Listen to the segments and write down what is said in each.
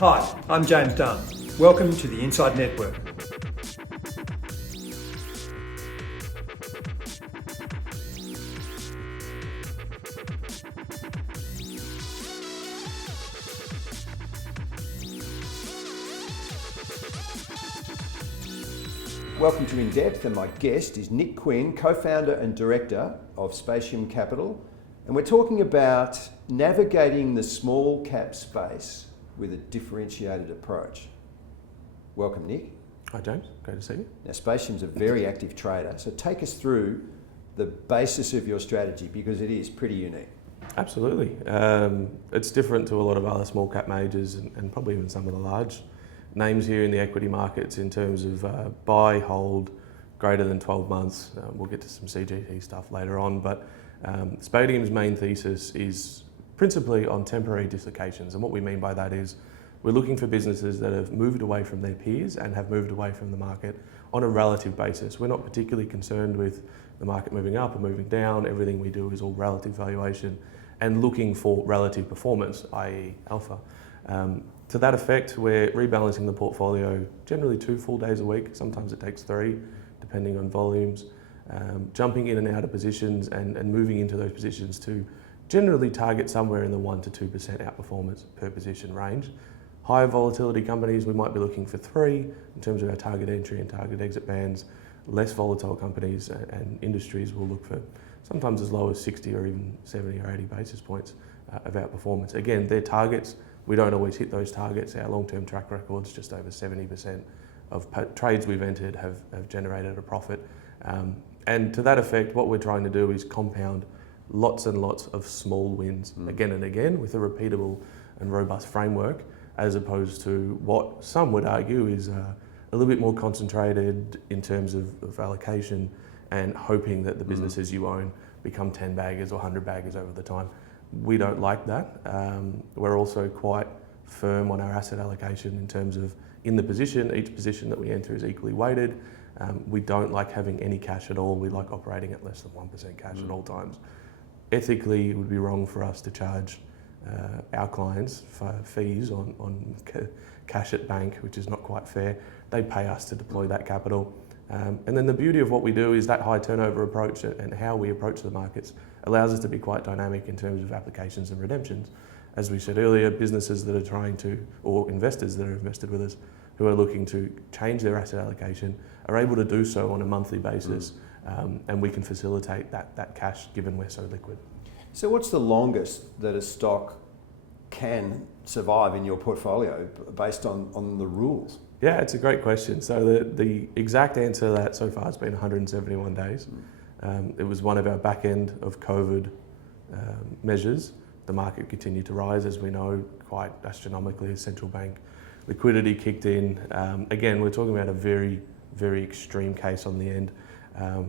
Hi, I'm James Dunn. Welcome to the Inside Network. Welcome to INDepth, and my guest is Nick Quinn, co-founder and director of Spatium Capital. And we're talking about navigating the small cap space with a differentiated approach. Welcome, Nick. Hi James, great to see you. Now, Spatium's a very active trader, so take us through the basis of your strategy, because it is pretty unique. Absolutely. It's different to a lot of other small cap majors and probably even some of the large names here in the equity markets in terms of buy, hold, greater than 12 months. We'll get to some CGT stuff later on, but Spatium's main thesis is principally on temporary dislocations, and what we mean by that is we're looking for businesses that have moved away from their peers and have moved away from the market on a relative basis. We're not particularly concerned with the market moving up or moving down. Everything we do is all relative valuation and looking for relative performance, i.e. alpha. To that effect, we're rebalancing the portfolio generally 2 full days a week. Sometimes it takes 3, depending on volumes. Jumping in and out of positions and moving into those positions to generally target somewhere in the 1 to 2% outperformance per position range. Higher volatility companies, we might be looking for 3 in terms of our target entry and target exit bands. Less volatile companies and industries will look for sometimes as low as 60 or even 70 or 80 basis points of outperformance. Again, they're targets. We don't always hit those targets. Our long-term track record's just over 70% of trades we've entered have generated a profit. And to that effect, what we're trying to do is compound lots and lots of small wins again and again with a repeatable and robust framework, as opposed to what some would argue is a little bit more concentrated in terms of allocation and hoping that the businesses you own become 10 baggers or 100 baggers over the time. We don't like that. We're also quite firm on our asset allocation in terms of in the position, each position that we enter is equally weighted. We don't like having any cash at all. We like operating at less than 1% cash at all times. Ethically, it would be wrong for us to charge our clients for fees on cash at bank, which is not quite fair. They pay us to deploy that capital. And then the beauty of what we do is that high turnover approach and how we approach the markets allows us to be quite dynamic in terms of applications and redemptions. As we said earlier, businesses that are trying to, or investors that are invested with us, who are looking to change their asset allocation are able to do so on a monthly basis, and we can facilitate that cash given we're so liquid. So what's the longest that a stock can survive in your portfolio based on the rules? Yeah, it's a great question. So the exact answer to that so far has been 171 days. It was one of our back end of COVID measures. The market continued to rise, as we know, quite astronomically as central bank liquidity kicked in. Again, we're talking about a very, very extreme case on the end.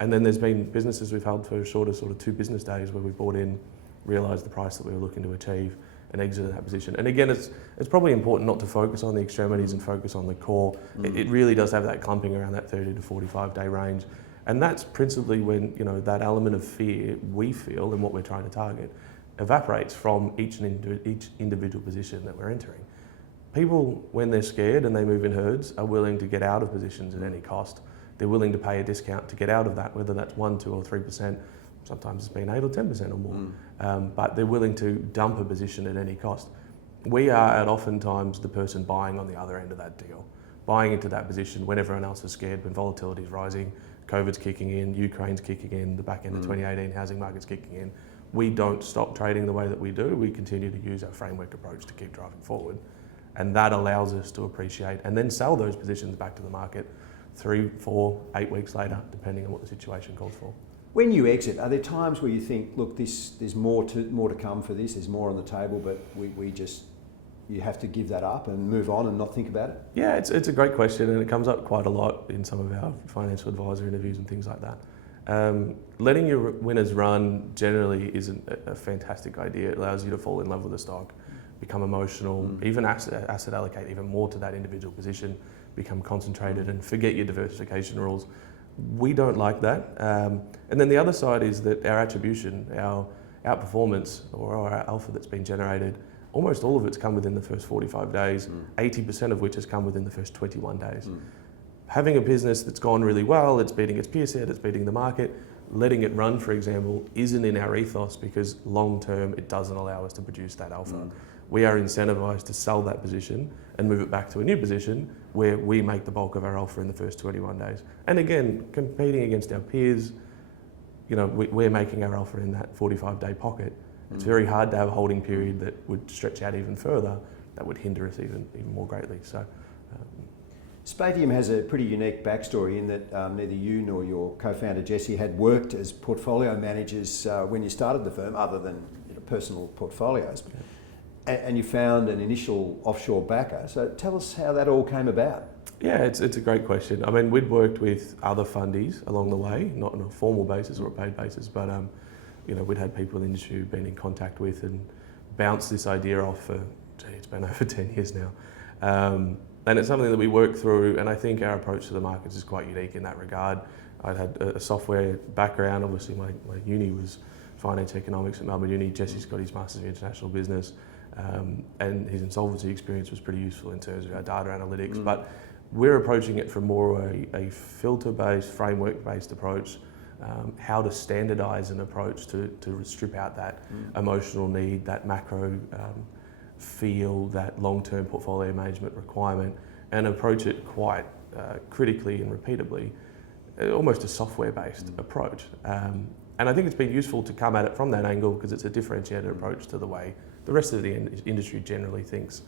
And then there's been businesses we've held for shorter sort of 2 business days where we bought in, realised the price that we were looking to achieve and exited that position. And again, it's probably important not to focus on the extremities and focus on the core. It really does have that clumping around that 30 to 45 day range. And that's principally when, that element of fear we feel and what we're trying to target evaporates from each individual position that we're entering. People, when they're scared and they move in herds, are willing to get out of positions at any cost. They're willing to pay a discount to get out of that, whether that's 1, 2 or 3%. Sometimes it's been 8 or 10% or more. But they're willing to dump a position at any cost. We are at oftentimes the person buying on the other end of that deal, buying into that position when everyone else is scared, when volatility is rising, COVID's kicking in, Ukraine's kicking in, the back end of 2018 housing market's kicking in. We don't stop trading the way that we do. We continue to use our framework approach to keep driving forward. And that allows us to appreciate and then sell those positions back to the market 3, 4, 8 weeks later, depending on what the situation calls for. When you exit, are there times where you think, look, there's more to come for this, there's more on the table, but you have to give that up and move on and not think about it? Yeah, it's a great question, and it comes up quite a lot in some of our financial advisor interviews and things like that. Letting your winners run generally isn't a fantastic idea. It allows you to fall in love with the stock, become emotional, even asset allocate even more to that individual position, become concentrated and forget your diversification rules. We don't like that. And then the other side is that our attribution, our outperformance or our alpha that's been generated almost all of it's come within the first 45 days, 80% of which has come within the first 21 days. Having a business that's gone really well, it's beating its peer set, it's beating the market, letting it run, for example, isn't in our ethos because long term it doesn't allow us to produce that alpha. We are incentivized to sell that position and move it back to a new position where we make the bulk of our alpha in the first 21 days. And again, competing against our peers, we're making our alpha in that 45-day pocket. It's very hard to have a holding period that would stretch out even further. That would hinder us even more greatly. So, Spatium has a pretty unique backstory in that neither you nor your co-founder Jesse had worked as portfolio managers when you started the firm, other than personal portfolios. And you found an initial offshore backer. So tell us how that all came about. Yeah, it's a great question. I mean, we'd worked with other fundies along the way, not on a formal basis or a paid basis, but we'd had people in the industry who'd been in contact with and bounced this idea off for, it's been over 10 years now. And it's something that we work through, and I think our approach to the markets is quite unique in that regard. I'd had a software background. Obviously, my uni was finance economics at Melbourne Uni. Jesse's got his Masters of International Business, and his insolvency experience was pretty useful in terms of our data analytics. But we're approaching it from more a filter-based, framework-based approach, how to standardise an approach to strip out that emotional need, that macro feel, that long-term portfolio management requirement, and approach it quite critically and repeatably, almost a software-based approach. And I think it's been useful to come at it from that angle because it's a differentiated approach to the way the rest of the industry generally thinks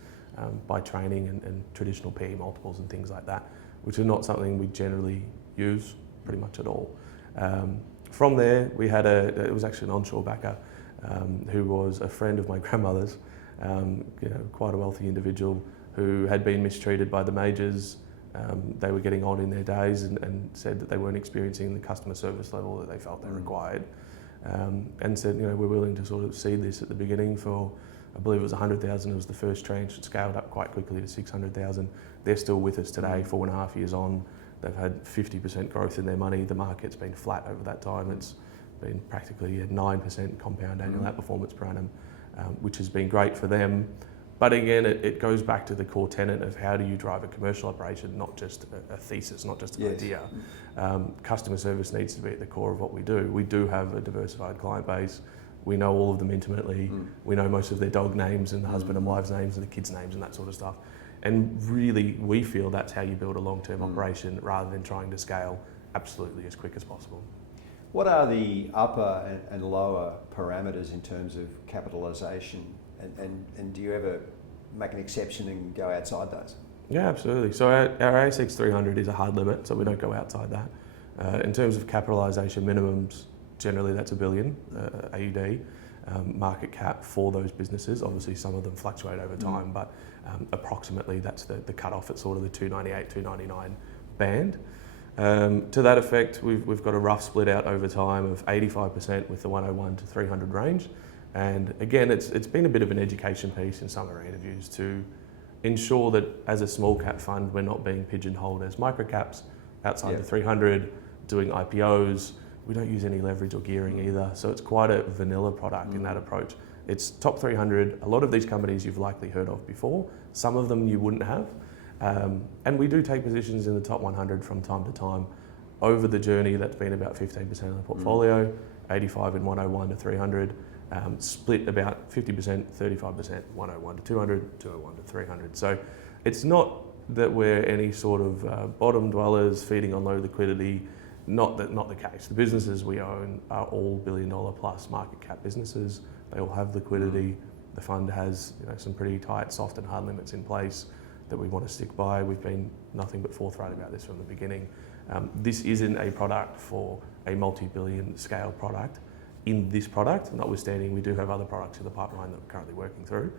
by training and traditional PE multiples and things like that, which is not something we generally use pretty much at all. From there, we had it was actually an onshore backer who was a friend of my grandmother's, quite a wealthy individual who had been mistreated by the majors. They were getting on in their days and said that they weren't experiencing the customer service level that they felt they required, and said, we're willing to sort of seed this at the beginning for, I believe it was 100,000. It was the first tranche. It scaled up quite quickly to 600,000. They're still with us today, 4.5 years on. They've had 50% growth in their money. The market's been flat over that time. It's been practically a 9% compound annual outperformance per annum, which has been great for them. But again, it goes back to the core tenet of how do you drive a commercial operation, not just a thesis, not just an idea. Customer service needs to be at the core of what we do. We do have a diversified client base. We know all of them intimately. We know most of their dog names and the husband and wives' names and the kids' names and that sort of stuff. And really, we feel that's how you build a long-term operation rather than trying to scale absolutely as quick as possible. What are the upper and lower parameters in terms of capitalisation? And do you ever make an exception and go outside those? Yeah, absolutely. So our ASX 300 is a hard limit, so we don't go outside that. In terms of capitalisation minimums, generally that's $1 billion AUD market cap for those businesses. Obviously, some of them fluctuate over time, but approximately that's the cut-off at sort of the 298, 299 band. To that effect, we've got a rough split out over time of 85% with the 101 to 300 range. And again, it's been a bit of an education piece in some of our interviews to ensure that as a small cap fund, we're not being pigeonholed as micro caps outside the 300, doing IPOs. We don't use any leverage or gearing either. So it's quite a vanilla product in that approach. It's top 300. A lot of these companies you've likely heard of before. Some of them you wouldn't have. And we do take positions in the top 100 from time to time. Over the journey, that's been about 15% of the portfolio, 85 in 101 to 300. Split about 50%, 35%, 101 to 200, 201 to 300. So it's not that we're any sort of bottom dwellers feeding on low liquidity, not the case. The businesses we own are all $1 billion plus market cap businesses. They all have liquidity. The fund has some pretty tight soft and hard limits in place that we want to stick by. We've been nothing but forthright about this from the beginning. This isn't a product for a multi-billion scale product. In this product, notwithstanding, we do have other products in the pipeline that we're currently working through,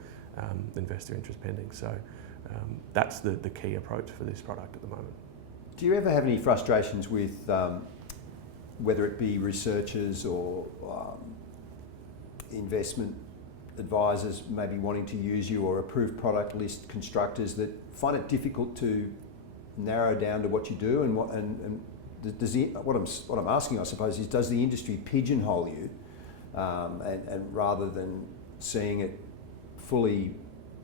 investor interest pending. So that's the key approach for this product at the moment. Do you ever have any frustrations with whether it be researchers or investment advisors maybe wanting to use you, or approved product list constructors that find it difficult to narrow down to what you do and what I'm asking, I suppose, is does the industry pigeonhole you, and rather than seeing it fully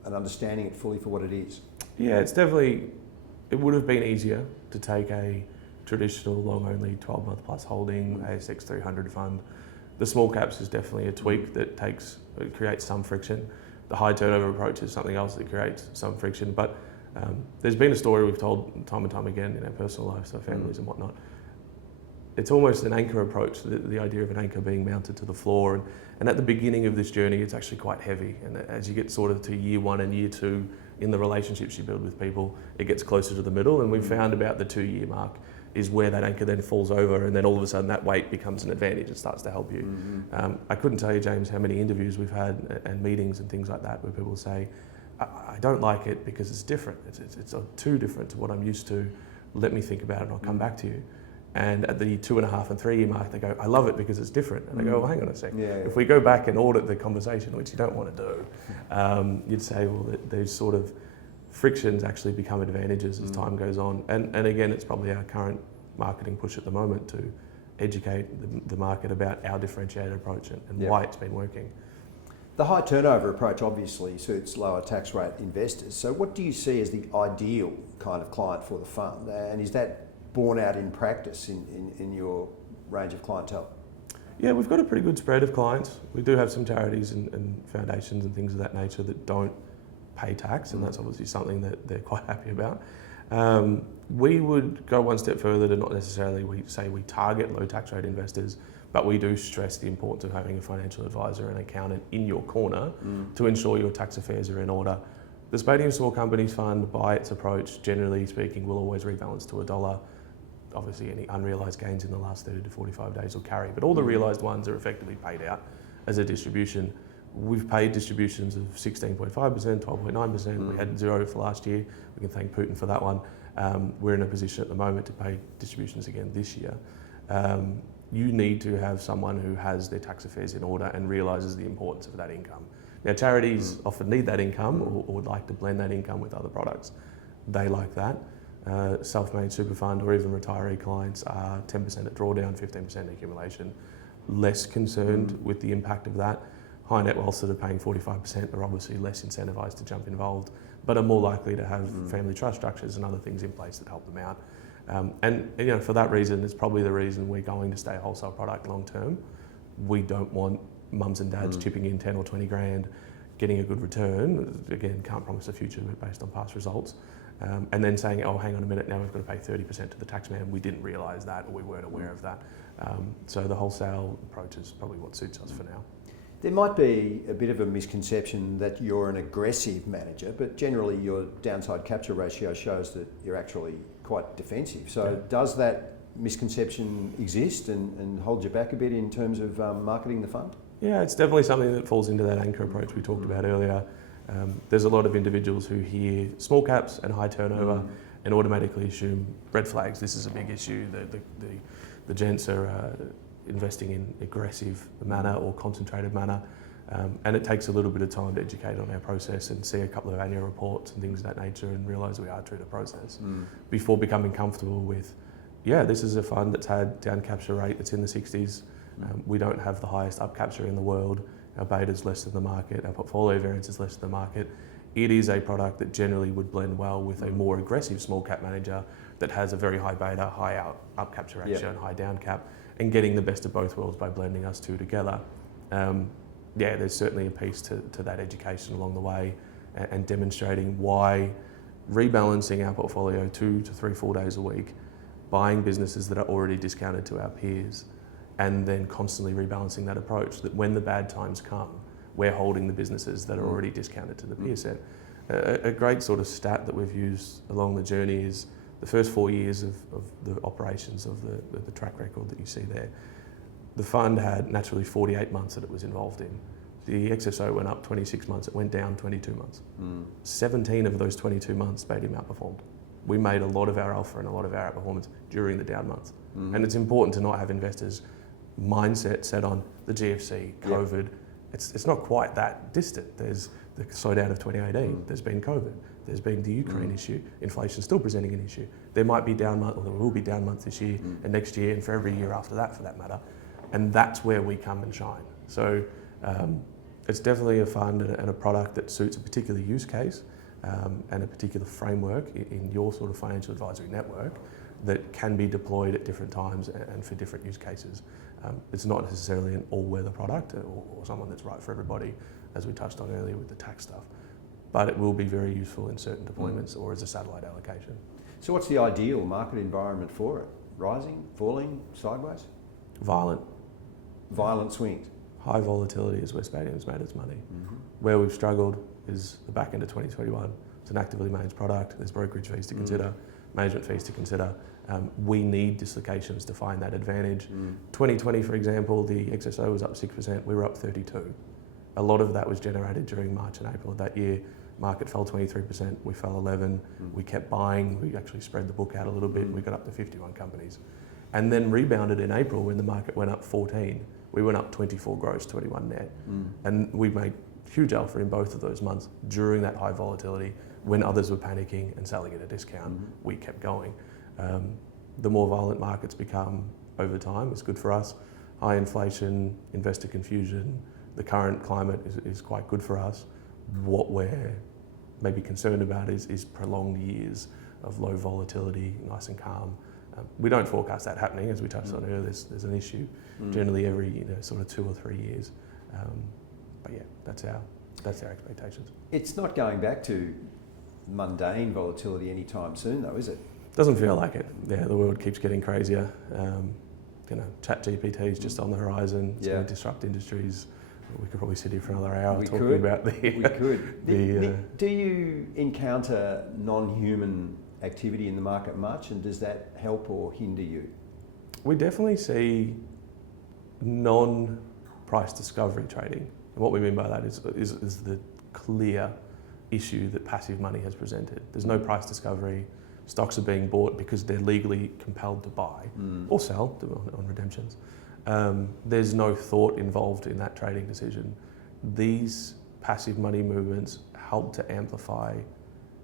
and understanding it fully for what it is? Yeah, it would have been easier to take a traditional long-only 12-month plus holding ASX 300 fund. The small caps is definitely a tweak that creates some friction. The high turnover approach is something else that creates some friction. But there's been a story we've told time and time again in our personal lives, our families and whatnot. It's almost an anchor approach, the idea of an anchor being mounted to the floor. And at the beginning of this journey, it's actually quite heavy. And as you get sort of to year 1 and year 2 in the relationships you build with people, it gets closer to the middle. And we've found about the 2-year mark is where that anchor then falls over, and then all of a sudden that weight becomes an advantage. It starts to help you. I couldn't tell you, James, how many interviews we've had and meetings and things like that where people say, I don't like it because it's different. It's too different to what I'm used to. Let me think about it and I'll come back to you. And at the 2.5 and 3 year mark, they go, I love it because it's different. And I go, well, hang on a second. If we go back and audit the conversation, which you don't want to do, you'd say, well, these sort of frictions actually become advantages as time goes on. And again, it's probably our current marketing push at the moment to educate the market about our differentiated approach and why it's been working. The high turnover approach obviously suits lower tax rate investors. So what do you see as the ideal kind of client for the fund? And is that borne out in practice in your range of clientele? Yeah, we've got a pretty good spread of clients. We do have some charities and foundations and things of that nature that don't pay tax, and that's obviously something that they're quite happy about. We would go one step further to not necessarily we target low tax rate investors, but we do stress the importance of having a financial advisor and accountant in your corner to ensure your tax affairs are in order. The Spatium Small Companies Fund, by its approach, generally speaking, will always rebalance to $1. Obviously, any unrealised gains in the last 30 to 45 days will carry, but all the realised ones are effectively paid out as a distribution. We've paid distributions of 16.5%, 12.9%. We had 0 for last year. We can thank Putin for that one. We're in a position at the moment to pay distributions again this year. You need to have someone who has their tax affairs in order and realises the importance of that income. Now, charities often need that income or would like to blend that income with other products. They like that. Self-made super fund or even retiree clients are 10% at drawdown, 15% accumulation. Less concerned with the impact of that. High net wealth that are paying 45% are obviously less incentivised to jump involved, but are more likely to have family trust structures and other things in place that help them out. And for that reason, it's probably the reason we're going to stay a wholesale product long term. We don't want mums and dads chipping in 10 or 20 grand, getting a good return. Again, can't promise the future, but based on past results. And then saying, oh, hang on a minute, now we've got to pay 30% to the taxman. We didn't realise that, or we weren't aware of that. So the wholesale approach is probably what suits us for now. There might be a bit of a misconception that you're an aggressive manager, but generally your downside capture ratio shows that you're actually quite defensive. So does that misconception exist and hold you back a bit in terms of marketing the fund? Yeah, it's definitely something that falls into that anchor approach we talked about earlier. There's a lot of individuals who hear small caps and high turnover and automatically assume red flags. This is a big issue. The gents are investing in aggressive manner or concentrated manner, and it takes a little bit of time to educate on our process and see a couple of annual reports and things of that nature and realise we are true to process before becoming comfortable with, this is a fund that's had down capture rate that's in the 60s. We don't have the highest up capture in the world. Our beta is less than the market. Our portfolio variance is less than the market. It is a product that generally would blend well with a more aggressive small cap manager that has a very high beta, high up capture ratio and high down cap, and getting the best of both worlds by blending us two together. There's certainly a piece to that education along the way and demonstrating why rebalancing our portfolio 2 to 3, 4 days a week, buying businesses that are already discounted to our peers, and then constantly rebalancing that approach, that when the bad times come, we're holding the businesses that are already discounted to the peer set. A great sort of stat that we've used along the journey is the first 4 years of the operations of the track record that you see there. The fund had naturally 48 months that it was involved in. The XSO went up 26 months, it went down 22 months. 17 of those 22 months Spatium outperformed. We made a lot of our alpha and a lot of our outperformance during the down months. And it's important to not have investors' mindset set on the GFC, COVID. It's not quite that distant. There's the slowdown of 2018, there's been COVID, there's been the Ukraine issue, inflation still presenting an issue. There might be down months, or there will be down months this year and next year and for every year after that for that matter. And that's where we come and shine. So It's definitely a fund and a product that suits a particular use case and a particular framework in your sort of financial advisory network that can be deployed at different times and for different use cases. It's not necessarily an all-weather product or someone that's right for everybody, as we touched on earlier with the tax stuff, but it will be very useful in certain deployments or as a satellite allocation. So what's the ideal market environment for it? Rising, falling, sideways? Violent swings. High volatility is where Spatium's made its money. Where we've struggled is the back end of 2021. It's an actively managed product. There's brokerage fees to consider, management fees to consider. We need dislocations to find that advantage. 2020, for example, the XSO was up 6%. We were up 32%. A lot of that was generated during March and April of that year. Market fell 23%. We fell 11%. We kept buying. We actually spread the book out a little bit. We got up to 51 companies, and then rebounded in April when the market went up 14%. We went up 24 gross, 21 net. And we made huge alpha in both of those months during that high volatility when others were panicking and selling at a discount. We kept going. The more violent markets become over time, it's good for us. High inflation, investor confusion, the current climate is quite good for us. What we're maybe concerned about is prolonged years of low volatility, nice and calm. We don't forecast that happening, as we touched on earlier. There's an issue generally every sort of 2 or 3 years. But yeah, that's our expectations. It's not going back to mundane volatility anytime soon, though, is it? Doesn't feel like it. Yeah, the world keeps getting crazier. ChatGPT is just on the horizon. It's going to disrupt industries. We could probably sit here for another hour talking about the. We could. Do you encounter non-human activity in the market much, and does that help or hinder you? We definitely see non-price discovery trading. And what we mean by that is the clear issue that passive money has presented. There's no price discovery. Stocks are being bought because they're legally compelled to buy or sell on redemptions. There's no thought involved in that trading decision. These passive money movements help to amplify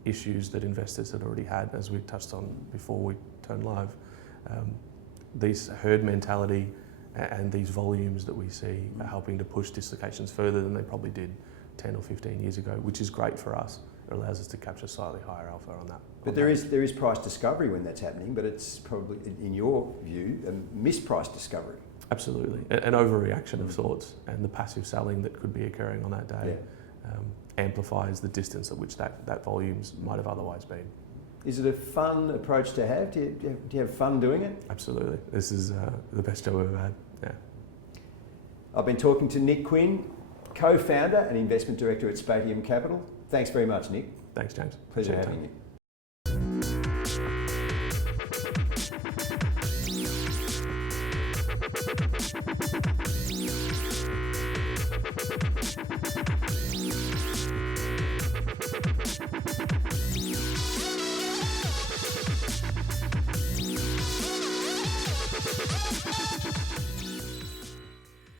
issues that investors had already had, as we touched on before we turned live. These herd mentality and these volumes that we see are helping to push dislocations further than they probably did 10 or 15 years ago, which is great for us. It allows us to capture slightly higher alpha on that. But there is price discovery when that's happening, but it's probably, in your view, a mispriced discovery. Absolutely, an overreaction of sorts, and the passive selling that could be occurring on that day amplifies the distance at which that volumes might have otherwise been. Is it a fun approach to have? Do you have fun doing it? Absolutely. This is the best job I've ever had. Yeah. I've been talking to Nick Quinn, co-founder and investment director at Spatium Capital. Thanks very much, Nick. Thanks, James. Pleasure having you.